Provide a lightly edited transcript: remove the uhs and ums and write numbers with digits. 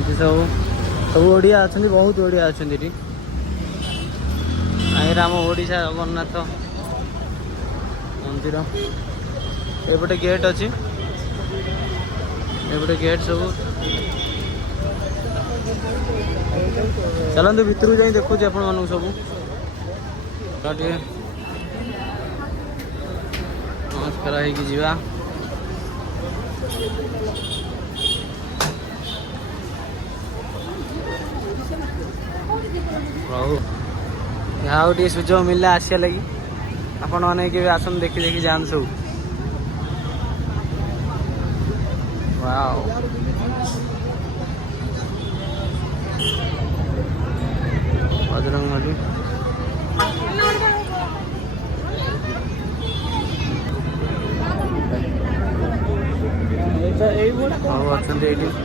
एमती सब सब ओडिया अच्छा बहुत ओडिया अच्छा आम ओडिशा जगन्नाथ मंदिर एपटे गेट अच्छी एपटे गेट सब चलते भितर जाई देखुँ आपण मानू सब नमस्कार है जीवा प्रभु यहाँ गोटे सुजोग मिलला आसिया लगी आपण मैंने के आसन देखी देखी जान सब वाओ बजरंग बली अच्छा